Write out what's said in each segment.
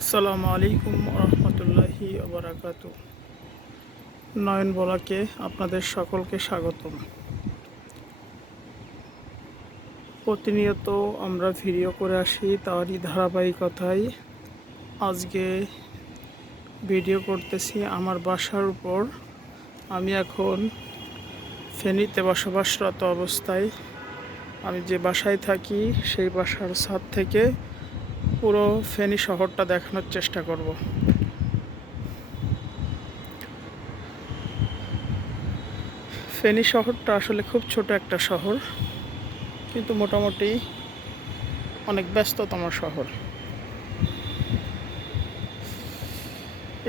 আসসালামু আলাইকুম রহমতুল্লাহি ওবরাকাতু। নয়ন বলাকে আপনাদের সকলকে স্বাগতম। প্রতিনিয়ত আমরা ভিডিও করে আসি, তারই ধারাবাহিকতায় আজকে ভিডিও করতেছি আমার বাসার উপর। আমি এখন ফেনীতে বসবাসরত অবস্থায়, আমি যে বাসায় থাকি সেই বাসার ছাদ থেকে পুরো ফেনী শহরটা দেখানোর চেষ্টা করব। ফেনী শহরটা আসলে খুব ছোট একটা শহর, কিন্তু মোটামুটি অনেক ব্যস্ততম শহর।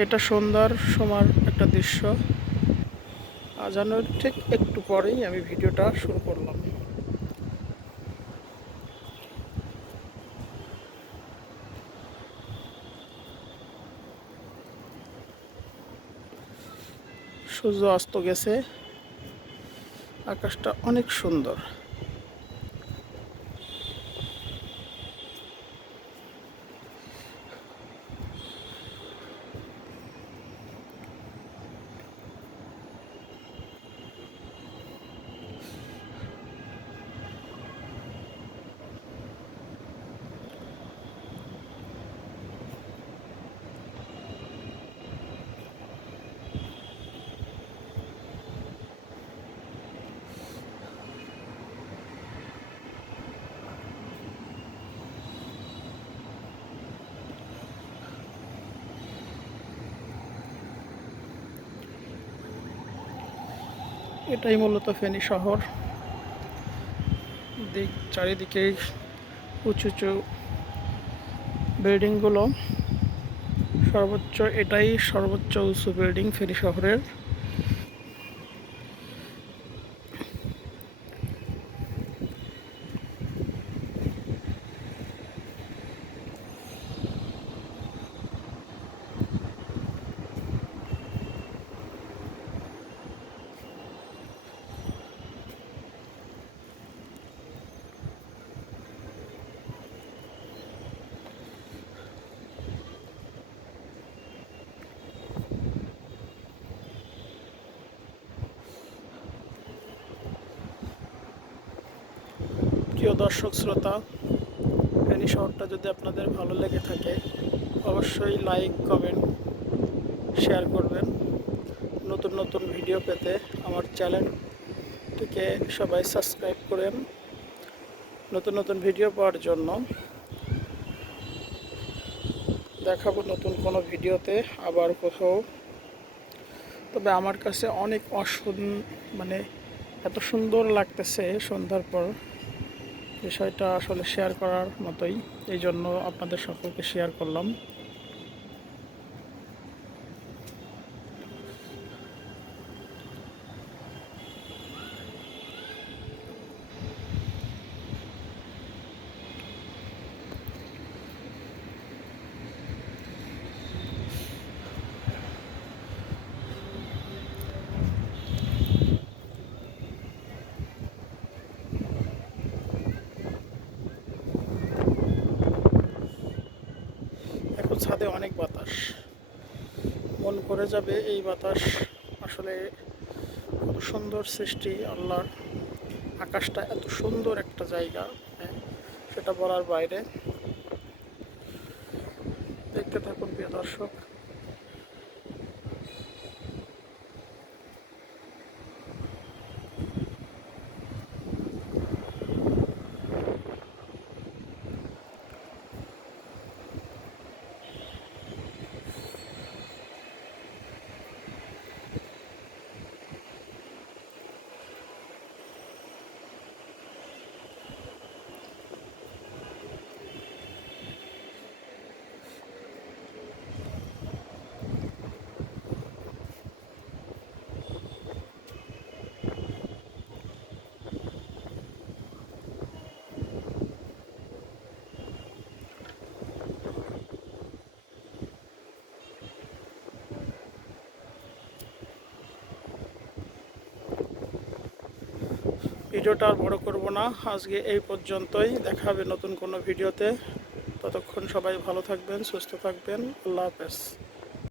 এটা সন্ধ্যার সময় একটা দৃশ্য। আজানের ঠিক একটু পরেই আমি ভিডিওটা শুরু করলাম। সূর্য অস্ত গেছে, আকাশটা অনেক সুন্দর। এটাই মূলত ফেনী শহর। চারিদিকে উঁচু উঁচু বিল্ডিংগুলো। এটাই সর্বোচ্চ উঁচু বিল্ডিং ফেনী শহরের। প্রিয় দর্শক শ্রোতা, ফেনী শহরটা যদি আপনাদের ভালো লেগে থাকে অবশ্যই লাইক, কমেন্ট, শেয়ার করবেন। নতুন নতুন ভিডিও পেতে আমার চ্যানেলটিকে সবাই সাবস্ক্রাইব করেন। নতুন নতুন ভিডিও পাওয়ার জন্য দেখাবো নতুন কোনো ভিডিওতে আবার কোথাও। তবে আমার কাছে অনেক মানে এত সুন্দর লাগতেছে সন্ধ্যার পর, বিষয়টা আসলে শেয়ার করার মতোই। এই জন্য আপনাদের সকলকে শেয়ার করলাম। এখন ছাদে অনেক বাতাস, মন ভরে যাবে এই বাতাস। আসলে কত সুন্দর সৃষ্টি আল্লাহর। আকাশটা এত সুন্দর একটা জায়গা, হ্যাঁ, সেটা বলার বাইরে। দেখতে থাকুন প্রিয় দর্শক। ভিডিওটা আর বড় করব না, আজকে এই পর্যন্তই। দেখা হবে নতুন কোনো ভিডিওতে। ততক্ষণ সবাই ভালো থাকবেন, সুস্থ থাকবেন। আল্লাহ হাফেজ।